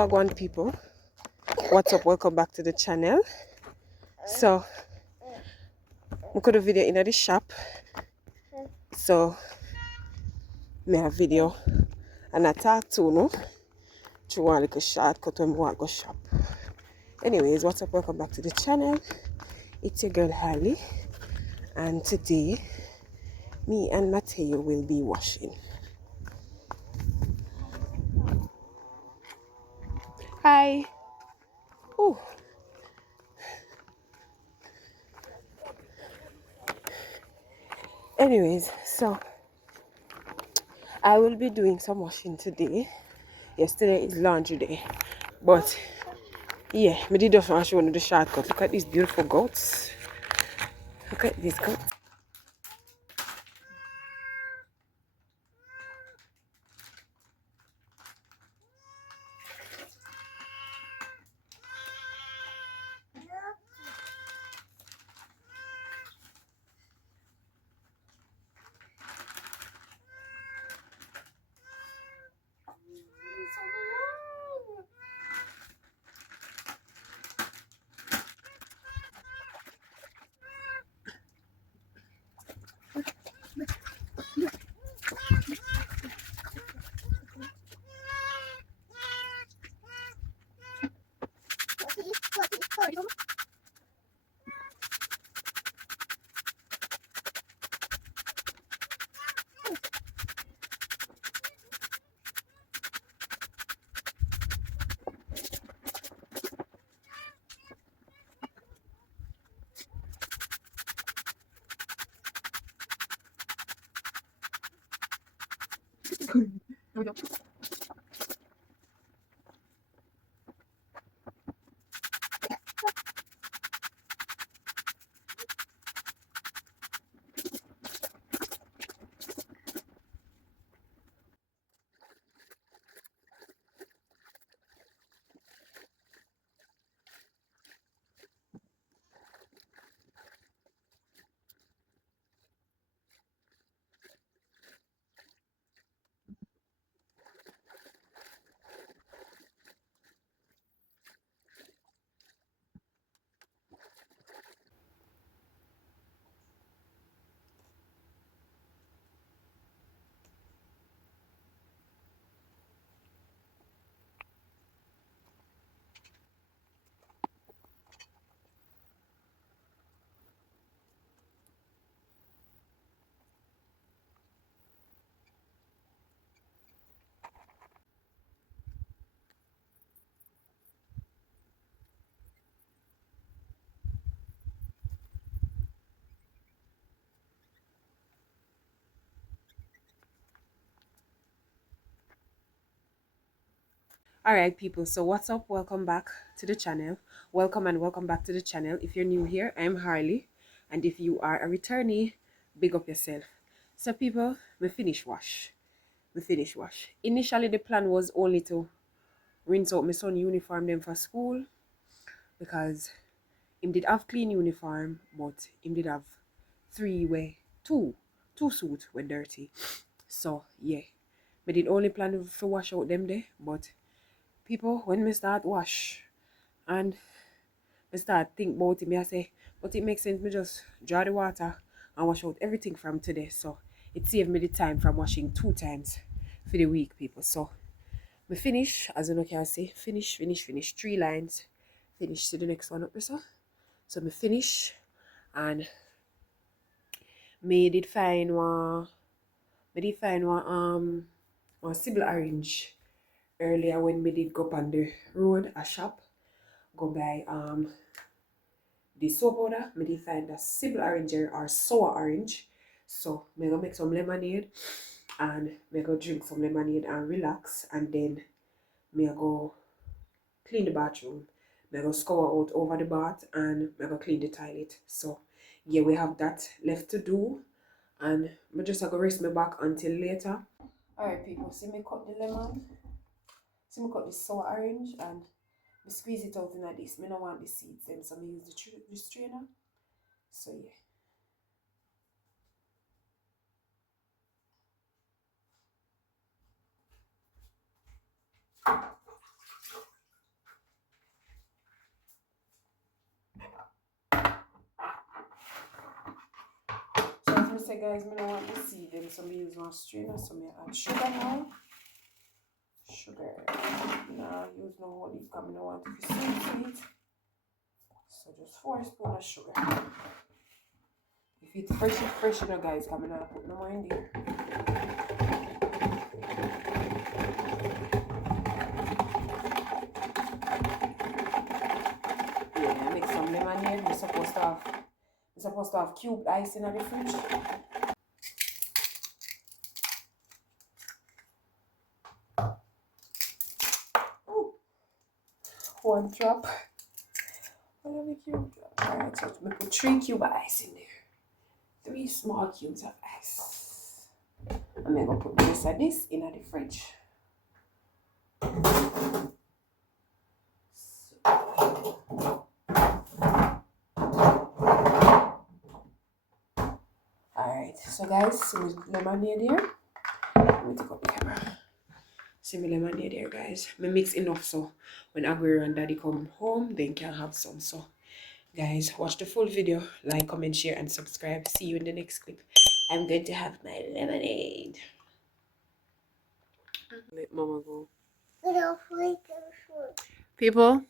Wagwan people, what's up? Welcome back to the channel. So we could have video in the shop, so me have video and I talk to no to one like a shortcut when we want to go shop. Anyways, what's up? Welcome back to the channel. It's your girl Harley, and today me and Mateo will be washing. Hi. Ooh. Anyways, so I will be doing some washing today. Yesterday is laundry day, but yeah, me did just want to show you the shortcut. Look at these beautiful goats. Look at these goats. Alright people, so what's up? Welcome back to the channel. Welcome and welcome back to the channel. If you're new here, I'm Harley, and if you are a returnee, big up yourself. So people, we finish wash. Initially the plan was only to rinse out my son uniform them for school, because him did have clean uniform, but him did have two suits were dirty. So yeah, we did only plan to wash out them there, but people, when me start wash and me start think about it, me I say, but it makes sense me just draw the water and wash out everything from today. So it saved me the time from washing 2 times for the week, people. So me finish, as you can see, finish 3 lines, finish to the next one up there. So me finish, and me did find one Sybil orange earlier when me did go up on the road a shop, go buy the soap powder. Me did find a Sybil orange or sour orange. So me gonna make some lemonade, and me go drink some lemonade and relax, and then me go clean the bathroom. Me go scour out over the bath, and me go clean the toilet. So yeah, we have that left to do, and me just go rest my back until later. Alright people, see me cut the lemon. See me cut the sour orange, and me squeeze it out in this. Me don't want the seeds them, so me use the strainer. So yeah. say guys, I don't want to see them, so I use one strainer, so I add sugar now. Sugar. Nah, use no whole leaf because I don't want to be sweet. So just 4 spoons of sugar. If it's fresh, you know guys, because I don't put no more in there. Yeah, I make some lemonade. We're supposed to have cubed ice in the fridge. Ooh. 1 drop. Whatever cube drop. Alright, so we put 3 cubes of ice in there. 3 small cubes of ice. I'm going to put the rest of this in the fridge. Alright, so guys, see my lemonade here. Let me take up the camera. See my lemonade here, guys. I mix enough so when Aguero and Daddy come home, they can have some. So, guys, watch the full video. Like, comment, share, and subscribe. See you in the next clip. I'm going to have my lemonade. Let Mama go. People,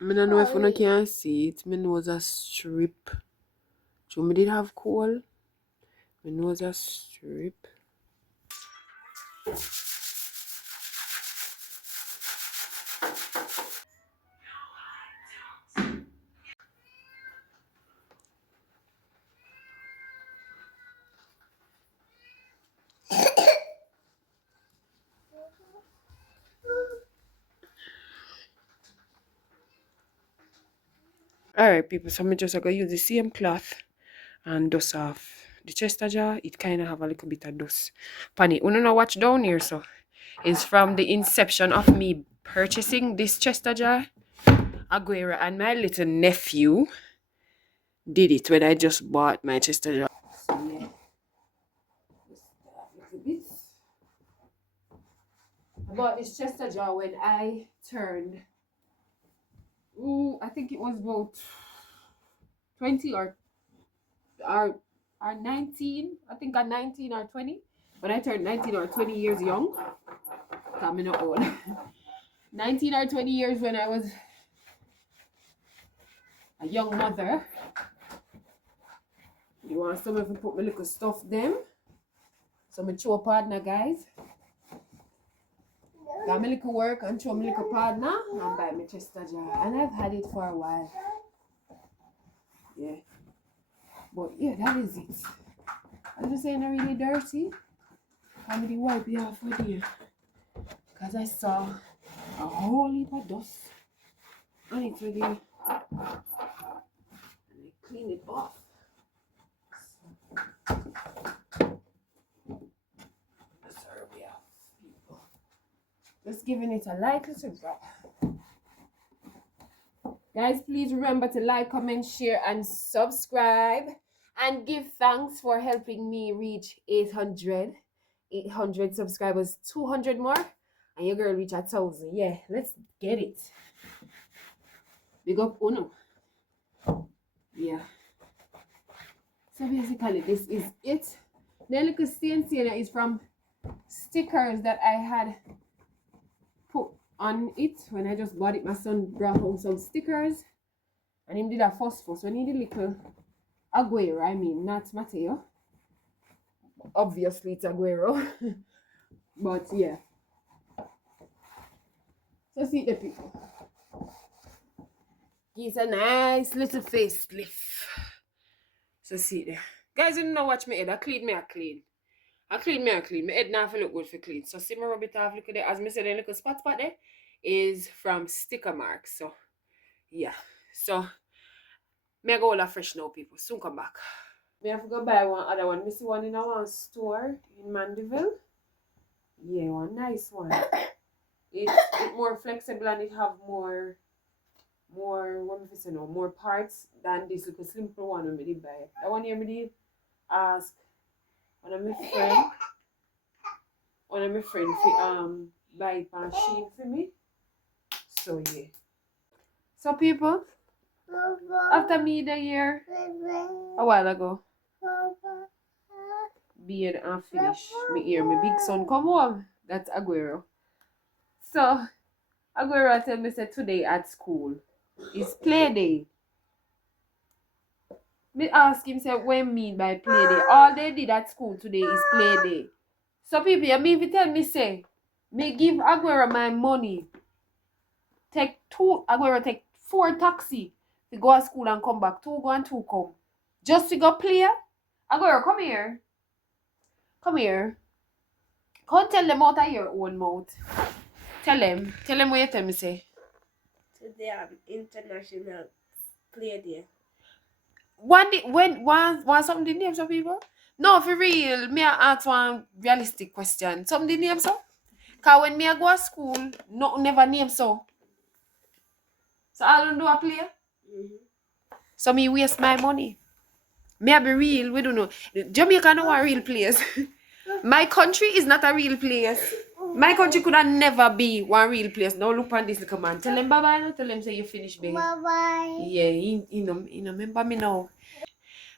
I don't know if you can see it. My nose a strip. So I did have cold. My nose a strip. Alright people, so I'm just going to use the same cloth and dust off the Chester jar. It kind of have a little bit of dust pan it. You know watch down here, so it's from the inception of me purchasing this Chester jar. Aguera and my little nephew did it when I just bought my Chester jar. So yeah, just a little bit. I bought this Chester jar when I turned, I think it was about 20 or 19. I think I'm 19 or 20. When I turned 19 or 20 years young, I'm not old. 19 or 20 years when I was a young mother. You want some of them put my little stuff them. So I show a partner, guys. Got my little work and show my little partner and buy my Chester jar. And I've had it for a while. Yeah. But yeah, that is it. I'm just saying I'm really dirty. I'm going to wipe it off with you. Because I saw a whole heap of dust on it with you. And I clean it off. Just giving it a light little drop. Guys, please remember to like, comment, share, and subscribe. And give thanks for helping me reach 800 subscribers. 200 more. And your girl reach 1,000. Yeah, let's get it. Big up Uno. Yeah. So basically, this is it. The little stain here is from stickers that I had put on it when I just bought it. My son brought home some stickers and he did a phosphorus. When he did little Aguero, I mean not Mateo, obviously it's Aguero. But yeah, so see the people, he's a nice little facelift. So see there, guys, you know watch me head. I clean. My head now feel look good for clean. So see me rub it off. Look at it. As I said, the little spot there is from sticker marks. So yeah. So me I go all a fresh now, people. Soon come back. Me have to go buy one other one. Me see one in our store in Mandeville. Yeah, one nice one. It's more flexible and it have more what if I say no, more parts than this little simple one I did buy. That one here me did ask one of my friend for buy it on Shein for me. So yeah. So people, after me the year a while ago. being unfinished. Me hear my big son come home. That's Aguero. So Aguero tell me say today at school is play day. Me ask him say what mean by play day. All they did at school today is play day. So people, you mean if you tell me say me give Aguero my money. Aguero take 4 taxi to go to school and come back. 2 go and 2 come. Just to go play. Aguero, come here. Come here. Come tell them out of your own mouth. Tell them. Tell them what you tell me say. Today international play day. One something the name some people? No, for real. Me I ask one realistic question. Some the name so? Cause when me I go to school, no never name so. So I don't do a play. So me waste my money. Me I be real, we don't know. Jamaica no a real place. My country is not a real place. My country could have never be one real place. Now look on this little man. Tell him bye bye. No, tell him say you finish, baby. Bye bye. Yeah, he remember me now.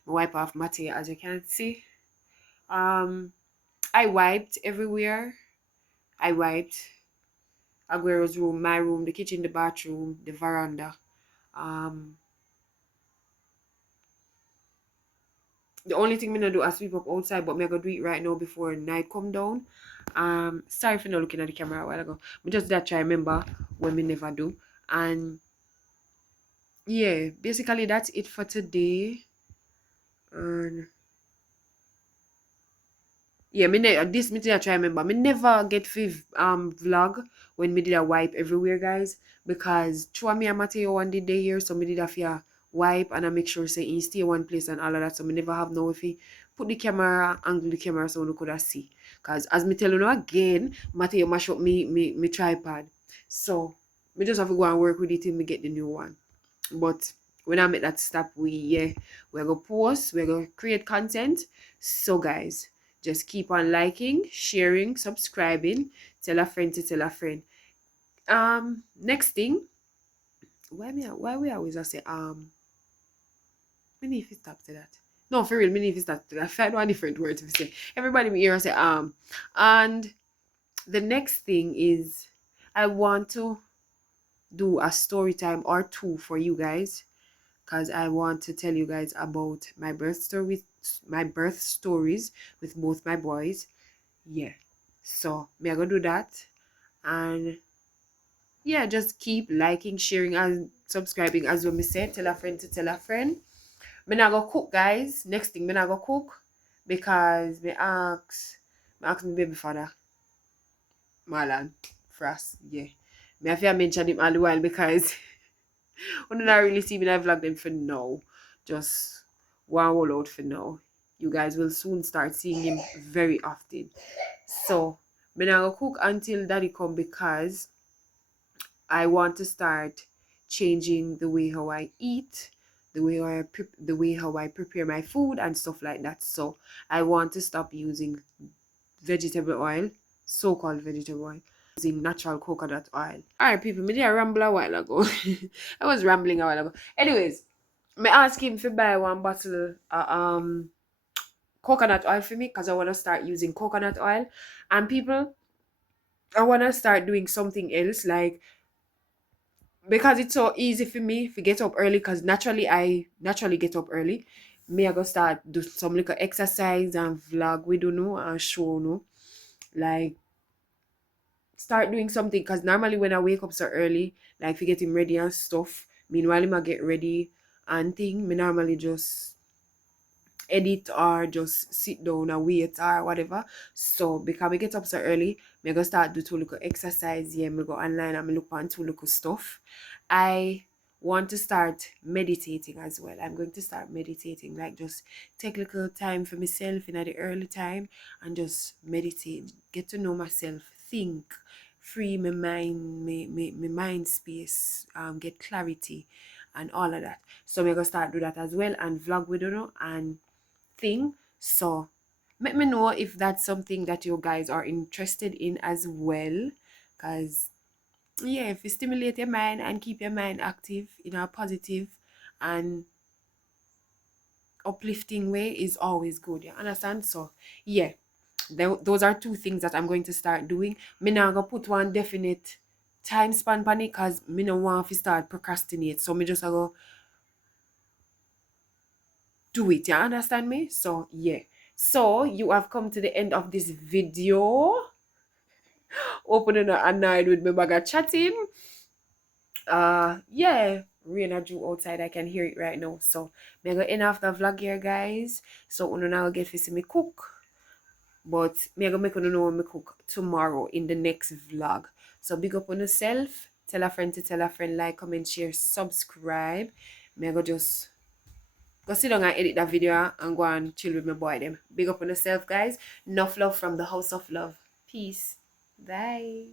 I wipe off my tea, as you can see. I wiped everywhere. I wiped Aguero's room, my room, the kitchen, the bathroom, the veranda. The only thing me not do is sweep up outside, but me gonna do it right now before night come down. Sorry for not looking at the camera a while ago. Me just that try remember when me never do. And yeah, basically that's it for today. And yeah, this me I try remember. Me never get vlog when me did a wipe everywhere, guys, because Chua me and Mateo one did day here, so me did a fear wipe and I make sure say in stay one place and all of that. So me never have no if he put the camera, angle the camera so we could have see. Cause as me tell you now again, Mateo mash up me tripod. So me just have to go and work with it till me get the new one. But when I make that stop, we're gonna post, we're gonna create content. So guys, just keep on liking, sharing, subscribing, tell a friend to tell a friend. Next thing, why we always say me need to stop to that. No, for real, me need to stop to that. I find one different word to say. Everybody me hear say and the next thing is I want to do a story time or 2 for you guys, because I want to tell you guys about my birth stories with both my boys. Yeah, so me I gonna do that. And yeah, just keep liking, sharing, and subscribing. As what me said, tell a friend to tell a friend. Me not go cook, guys. Next thing, me not go cook because me ask me baby father Marlon Frost. Yeah, me have to mention him all the while because when I really see me, I vlog them for now. Just one whole out for now. You guys will soon start seeing him very often. So, I'm not gonna cook until daddy come because I want to start changing the way how I eat, the way how I prepare my food and stuff like that. So, I want to stop using vegetable oil, so-called vegetable oil, using natural coconut oil. Alright, people, me did a ramble a while ago. I was rambling a while ago. Anyways, me ask him to buy one bottle coconut oil for me because I want to start using coconut oil. And people, I want to start doing something else, like, because it's so easy for me to get up early, because I naturally get up early. Me I go start do some little exercise and vlog we do know and show no, like start doing something, because normally when I wake up so early, like for getting ready and stuff, meanwhile I get ready and thing, me normally just edit or just sit down and wait or whatever. So because we get up so early, me go start do 2 little exercise. Yeah, me go online and me look on 2 little stuff. I want to start meditating as well. I'm going to start meditating, like just take a little time for myself in the early time and just meditate, get to know myself, think, free my mind, my mind space, get clarity and all of that. So I'm gonna start do that as well and vlog with you and thing. So let me know if that's something that you guys are interested in as well, because yeah, if you stimulate your mind and keep your mind active, positive and uplifting way is always good. You understand? So yeah, those are two things that I'm going to start doing. Me not gonna put one definite time span on it because me no want to start procrastinate. So me just go do it. You understand me? So yeah. So you have come to the end of this video. Opening and annoyed with me bag chatting. Yeah, rain a drew outside. I can hear it right now. So me go end off the vlog here, guys. So uno now get to see me cook. But me go make you know when me cook tomorrow in the next vlog. So big up on yourself. Tell a friend to tell a friend, like, comment, share, subscribe. Me go just go sit down and edit that video and go and chill with my boy them. Big up on yourself, guys. Enough love from the house of love. Peace. Bye.